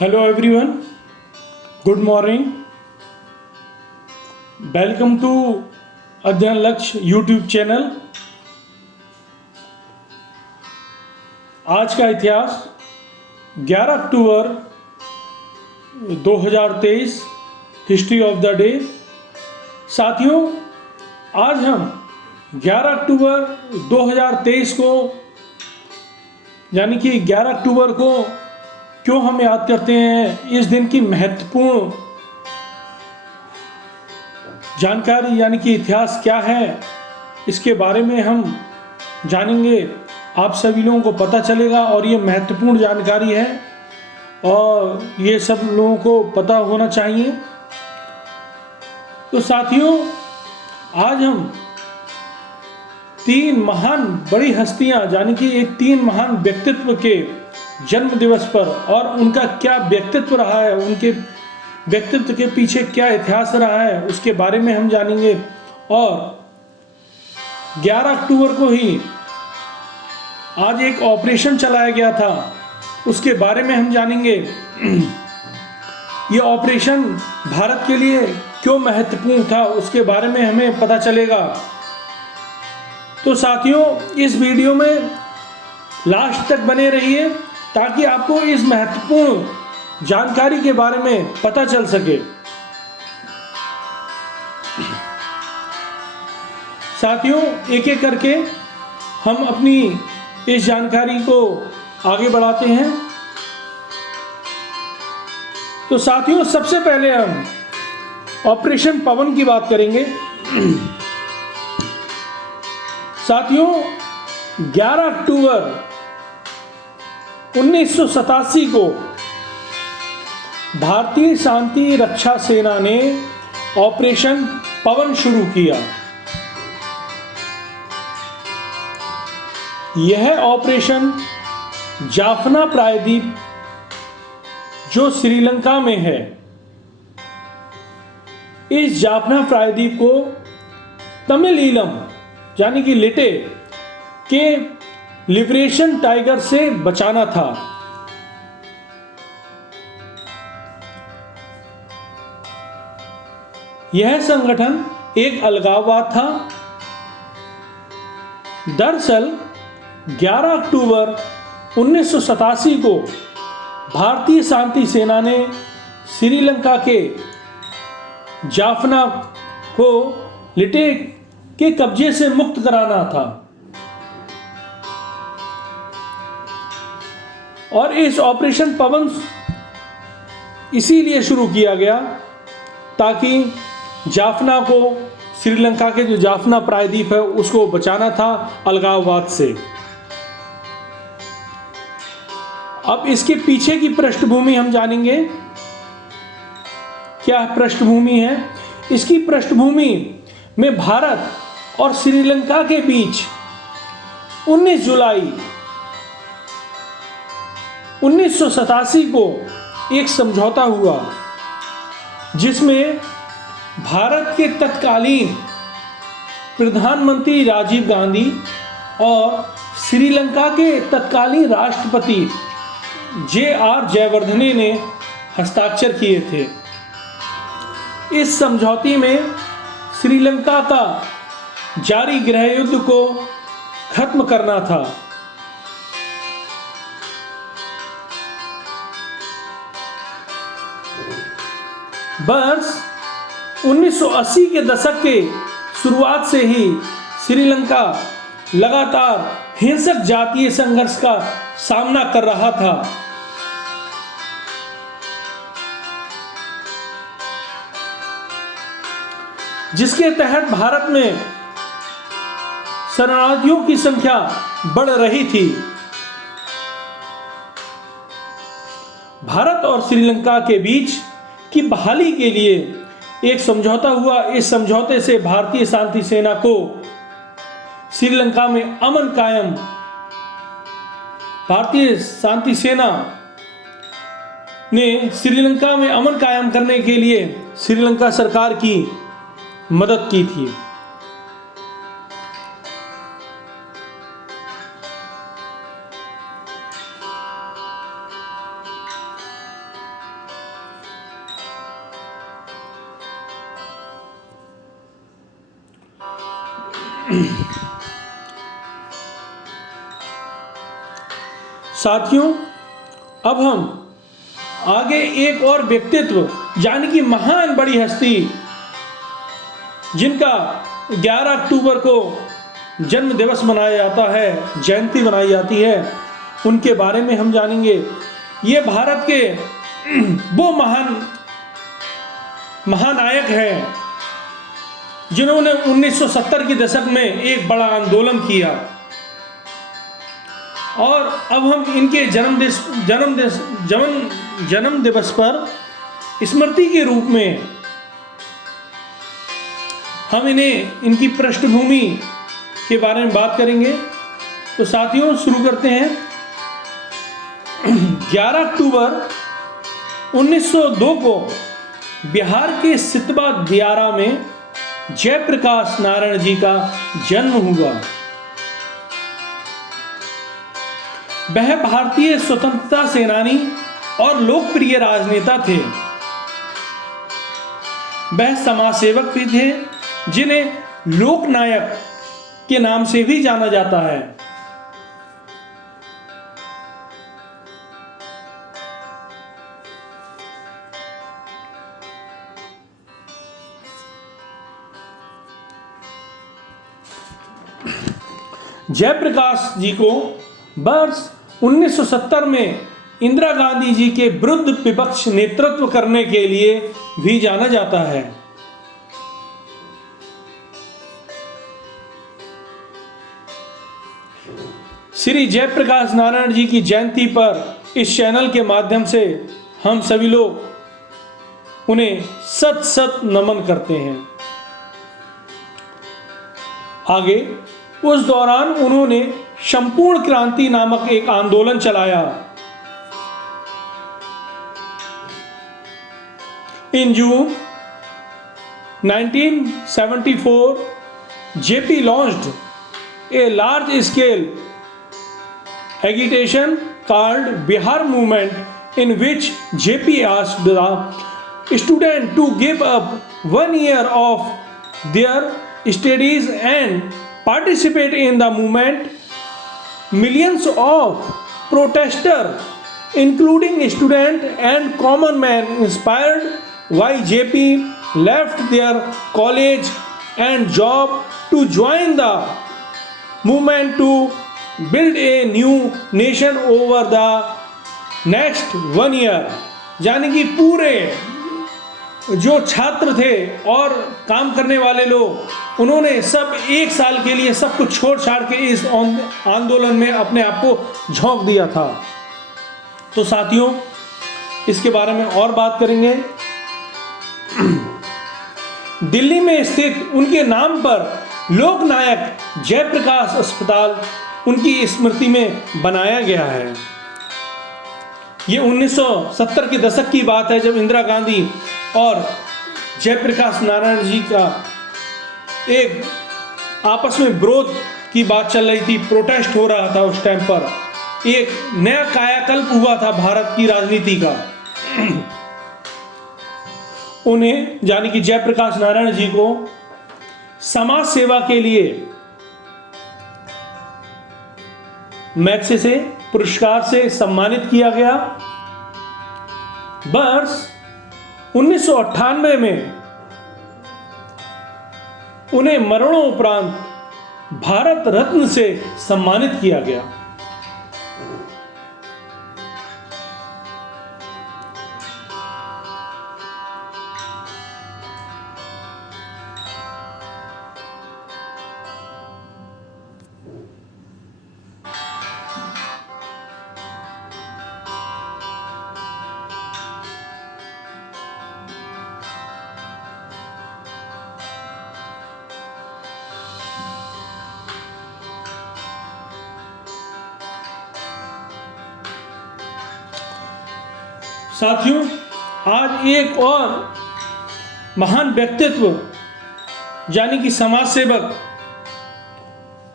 Hello everyone, good morning. Welcome to Adhyayan Lakshya YouTube channel. आज का इतिहास 11 October 2023, history of the day. साथियों, आज हम 11 अक्टूबर 2023 को यानी कि 11 अक्टूबर को क्यों हम याद करते हैं, इस दिन की महत्वपूर्ण जानकारी यानी कि इतिहास क्या है, इसके बारे में हम जानेंगे। आप सभी लोगों को पता चलेगा और ये महत्वपूर्ण जानकारी है और ये सब लोगों को पता होना चाहिए। तो साथियों, आज हम तीन महान बड़ी हस्तियां यानी कि एक तीन महान व्यक्तित्व के जन्म दिवस पर और उनका क्या व्यक्तित्व रहा है, उनके व्यक्तित्व के पीछे क्या इतिहास रहा है, उसके बारे में हम जानेंगे। और 11 अक्टूबर को ही आज एक ऑपरेशन चलाया गया था, उसके बारे में हम जानेंगे। ये ऑपरेशन भारत के लिए क्यों महत्वपूर्ण था, उसके बारे में हमें पता चलेगा। तो साथियों, इस वीडियो में लास्ट तक बने रहिए ताकि आपको इस महत्वपूर्ण जानकारी के बारे में पता चल सके। साथियों, एक एक करके हम अपनी इस जानकारी को आगे बढ़ाते हैं। तो साथियों, सबसे पहले हम ऑपरेशन पवन की बात करेंगे। साथियों, 11 अक्टूबर 1987 को भारतीय शांति रक्षा सेना ने ऑपरेशन पवन शुरू किया। यह ऑपरेशन जाफना प्रायद्वीप जो श्रीलंका में है, इस जाफना प्रायद्वीप को तमिल ईलम यानी कि लिटे के लिबरेशन टाइगर से बचाना था। यह संगठन एक अलगाववाद था। दरअसल 11 अक्टूबर 1987 को भारतीय शांति सेना ने श्रीलंका के जाफना को लिटे के कब्जे से मुक्त कराना था और इस ऑपरेशन पवन इसीलिए शुरू किया गया ताकि जाफना को, श्रीलंका के जो जाफना प्रायद्वीप है, उसको बचाना था अलगाववाद से। अब इसके पीछे की पृष्ठभूमि हम जानेंगे। क्या पृष्ठभूमि है? इसकी पृष्ठभूमि में भारत और श्रीलंका के बीच 19 जुलाई 1987 को एक समझौता हुआ, जिसमें भारत के तत्कालीन प्रधानमंत्री राजीव गांधी और श्रीलंका के तत्कालीन राष्ट्रपति JR जयवर्धने ने हस्ताक्षर किए थे। इस समझौते में श्रीलंका का जारी गृह युद्ध को खत्म करना था। वर्ष 1980 के दशक के शुरुआत से ही श्रीलंका लगातार हिंसक जातीय संघर्ष का सामना कर रहा था। जिसके तहत भारत में शरणार्थियों की संख्या बढ़ रही थी। भारत और श्रीलंका के बीच की बहाली के लिए एक समझौता हुआ। इस समझौते से भारतीय शांति सेना को श्रीलंका में अमन कायम भारतीय शांति सेना ने श्रीलंका में अमन कायम करने के लिए श्रीलंका सरकार की मदद की थी। साथियों, अब हम आगे एक और व्यक्तित्व यानी कि महान बड़ी हस्ती जिनका 11 अक्टूबर को जन्म दिवस मनाया जाता है, जयंती मनाई जाती है, उनके बारे में हम जानेंगे। ये भारत के वो महानायक हैं जिन्होंने 1970 के दशक में एक बड़ा आंदोलन किया, और अब हम इनके जन्म दिवस पर स्मृति के रूप में हम इनकी पृष्ठभूमि के बारे में बात करेंगे। तो साथियों, शुरू करते हैं। 11 अक्टूबर 1902 को बिहार के सितवा दियारा में जयप्रकाश नारायण जी का जन्म हुआ। वह भारतीय स्वतंत्रता सेनानी और लोकप्रिय राजनेता थे। वह समाजसेवक भी थे, जिन्हें लोकनायक के नाम से भी जाना जाता है। जयप्रकाश जी को वर्ष 1970 में इंदिरा गांधी जी के विरुद्ध विपक्ष नेतृत्व करने के लिए भी जाना जाता है। श्री जयप्रकाश नारायण जी की जयंती पर इस चैनल के माध्यम से हम सभी लोग उन्हें सत सत नमन करते हैं। आगे उस दौरान उन्होंने संपूर्ण क्रांति नामक एक आंदोलन चलाया। In June 1974, JP launched a large-scale agitation called Bihar Movement, in which JP asked the students to give up 1 year of their studies and participate in the movement. Millions of protesters, including students and common men, inspired by JP, left their college and job to join the movement to build a new nation over the next 1 year. यानी कि पूरे जो छात्र थे और काम करने वाले लोग, उन्होंने सब 1 साल के लिए सब कुछ छोड़ छाड़ के इस आंदोलन में अपने आप को झोंक दिया था। तो साथियों, इसके बारे में और बात करेंगे। दिल्ली में स्थित उनके नाम पर लोकनायक जयप्रकाश अस्पताल उनकी स्मृति में बनाया गया है। ये 1970 के दशक की बात है, जब इंदिरा गांधी और जयप्रकाश नारायण जी का एक आपस में विरोध की बात चल रही थी, प्रोटेस्ट हो रहा था। उस टाइम पर एक नया कायाकल्प हुआ था भारत की राजनीति का। उन्हें यानी कि जयप्रकाश नारायण जी को समाज सेवा के लिए मैग्सेसे पुरस्कार से सम्मानित किया गया। वर्ष 1998 में उन्हें मरणोपरांत भारत रत्न से सम्मानित किया गया। साथियों, आज एक और महान व्यक्तित्व यानी कि समाज सेवक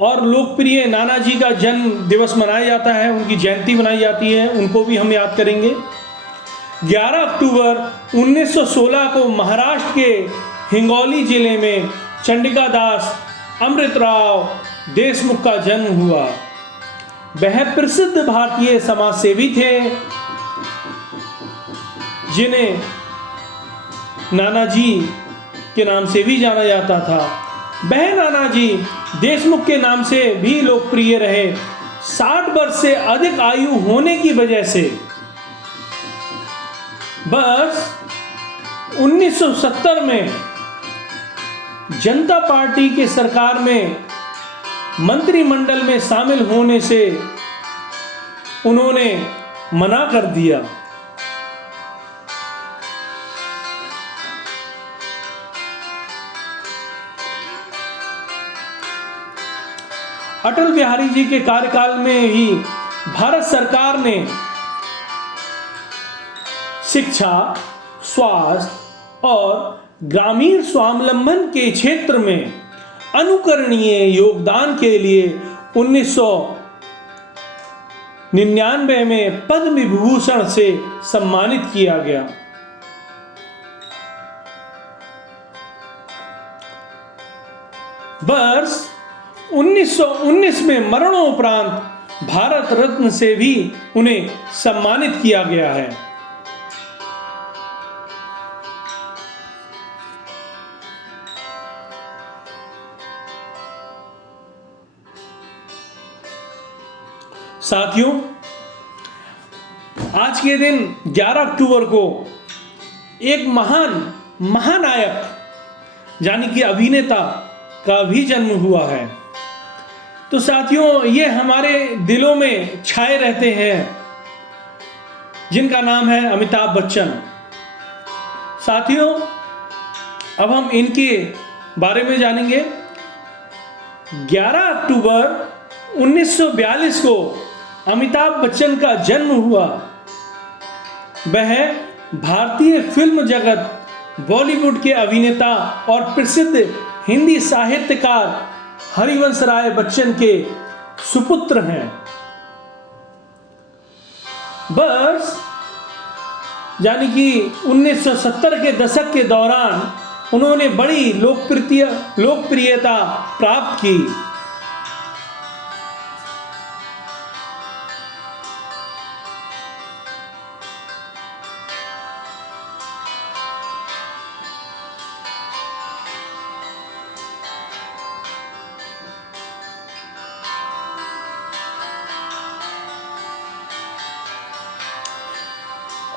और लोकप्रिय नानाजी का जन्म दिवस मनाया जाता है, उनकी जयंती मनाई जाती है, उनको भी हम याद करेंगे। 11 अक्टूबर 1916 को महाराष्ट्र के हिंगोली जिले में चंडिका दास अमृतराव देशमुख का जन्म हुआ। वह प्रसिद्ध भारतीय समाज सेवी थे जिन्हें नानाजी के नाम से भी जाना जाता था। वह नानाजी देशमुख के नाम से भी लोकप्रिय रहे। 60 वर्ष से अधिक आयु होने की वजह से वर्ष 1970 में जनता पार्टी के सरकार में मंत्रिमंडल में शामिल होने से उन्होंने मना कर दिया। अटल बिहारी जी के कार्यकाल में ही भारत सरकार ने शिक्षा, स्वास्थ्य और ग्रामीण स्वावलंबन के क्षेत्र में अनुकरणीय योगदान के लिए 1999 में पद्म विभूषण से सम्मानित किया गया। वर्ष 1919 में मरणोपरांत भारत रत्न से भी उन्हें सम्मानित किया गया है। साथियों, आज के दिन 11 अक्टूबर को एक महानायक यानी कि अभिनेता का भी जन्म हुआ है। तो साथियों, ये हमारे दिलों में छाए रहते हैं, जिनका नाम है अमिताभ बच्चन। साथियों, अब हम इनके बारे में जानेंगे। 11 अक्टूबर 1942 को अमिताभ बच्चन का जन्म हुआ। वह भारतीय फिल्म जगत, बॉलीवुड के अभिनेता और प्रसिद्ध हिंदी साहित्यकार हरिवंश राय बच्चन के सुपुत्र हैं। वर्ष यानी कि 1970 के दशक के दौरान उन्होंने बड़ी लोकप्रियता प्राप्त की।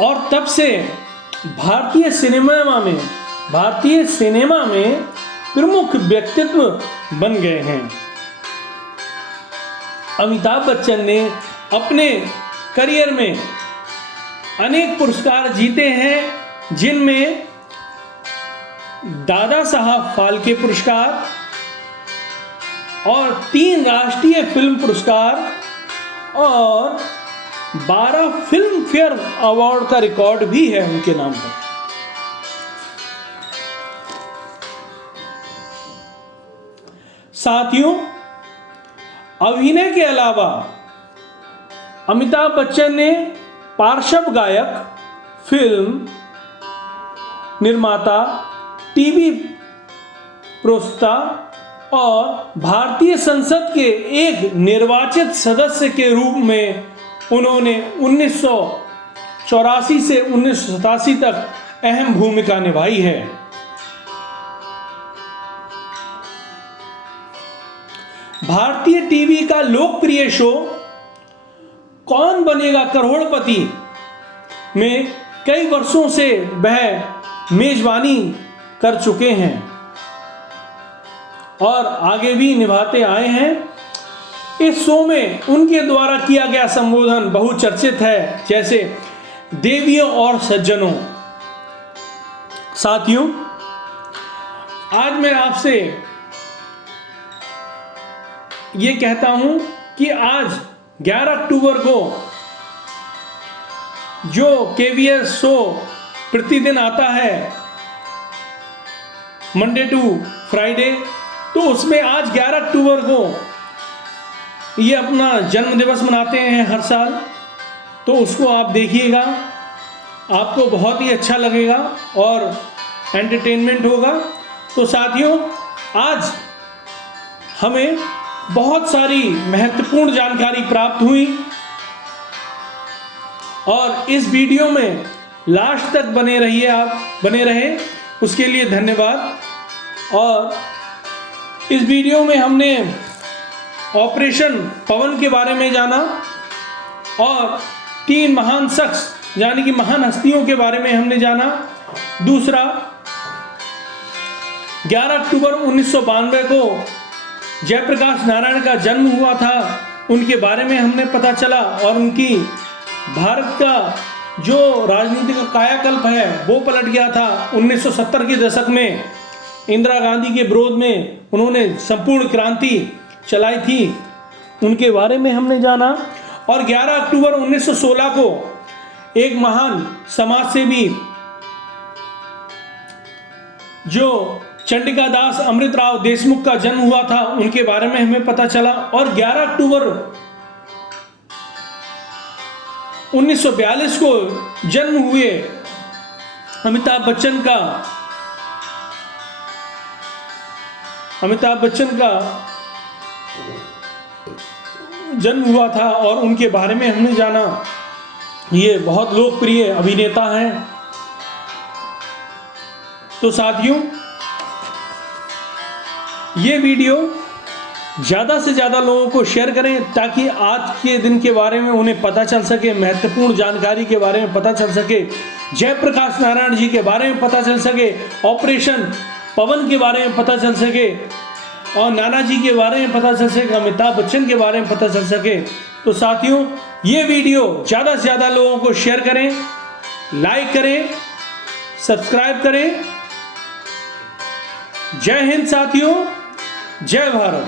और तब से भारतीय सिनेमा में प्रमुख व्यक्तित्व बन गए हैं। अमिताभ बच्चन ने अपने करियर में अनेक पुरस्कार जीते हैं, जिनमें दादा साहब फाल्के पुरस्कार और 3 राष्ट्रीय फिल्म पुरस्कार और 12 फिल्म फेयर अवार्ड का रिकॉर्ड भी है उनके नाम पर। साथियों, अभिनय के अलावा अमिताभ बच्चन ने पार्श्व गायक, फिल्म निर्माता, टीवी प्रस्तोता और भारतीय संसद के एक निर्वाचित सदस्य के रूप में उन्होंने 1984 से 1987 तक अहम भूमिका निभाई है। भारतीय टीवी का लोकप्रिय शो कौन बनेगा करोड़पति में कई वर्षों से वह मेजबानी कर चुके हैं और आगे भी निभाते आए हैं। इस शो में उनके द्वारा किया गया संबोधन बहुत चर्चित है, जैसे देवियों और सज्जनों। साथियों, आज मैं आपसे ये कहता हूं कि आज 11 अक्टूबर को जो KBS शो प्रतिदिन आता है मंडे टू फ्राइडे, तो उसमें आज 11 अक्टूबर को ये अपना जन्म दिवस मनाते हैं हर साल। तो उसको आप देखिएगा, आपको बहुत ही अच्छा लगेगा और एंटरटेनमेंट होगा। तो साथियों, आज हमें बहुत सारी महत्वपूर्ण जानकारी प्राप्त हुई। और इस वीडियो में लास्ट तक बने रहिए, आप बने रहे उसके लिए धन्यवाद। और इस वीडियो में हमने ऑपरेशन पवन के बारे में जाना और 3 महान शख्स यानी कि महान हस्तियों के बारे में हमने जाना। दूसरा, 11 अक्टूबर 1992 को जयप्रकाश नारायण का जन्म हुआ था, उनके बारे में हमने पता चला और उनकी भारत का जो राजनीति का कायाकल्प है वो पलट गया था। 1970 के दशक में इंदिरा गांधी के विरोध में उन्होंने संपूर्ण क्रांति चलाई थी, उनके बारे में हमने जाना। और 11 अक्टूबर 1916 को एक महान समाज सेवी जो चंडिका दास अमृतराव देशमुख का जन्म हुआ था, उनके बारे में हमें पता चला। और 11 अक्टूबर 1942 को जन्म हुए अमिताभ बच्चन का जन्म हुआ था और उनके बारे में हमने जाना। ये बहुत लोकप्रिय अभिनेता हैं। तो साथियों, ये वीडियो ज़्यादा से ज़्यादा लोगों को शेयर करें ताकि आज के दिन के बारे में उन्हें पता चल सके, महत्वपूर्ण जानकारी के बारे में पता चल सके, जयप्रकाश नारायण जी के बारे में पता चल सके, ऑपरेशन पवन के बारे में पता चल सके और नाना जी के बारे में पता चल सके, अमिताभ बच्चन के बारे में पता चल सके। तो साथियों, ये वीडियो ज़्यादा से ज़्यादा लोगों को शेयर करें, लाइक करें, सब्सक्राइब करें। जय हिंद साथियों, जय भारत।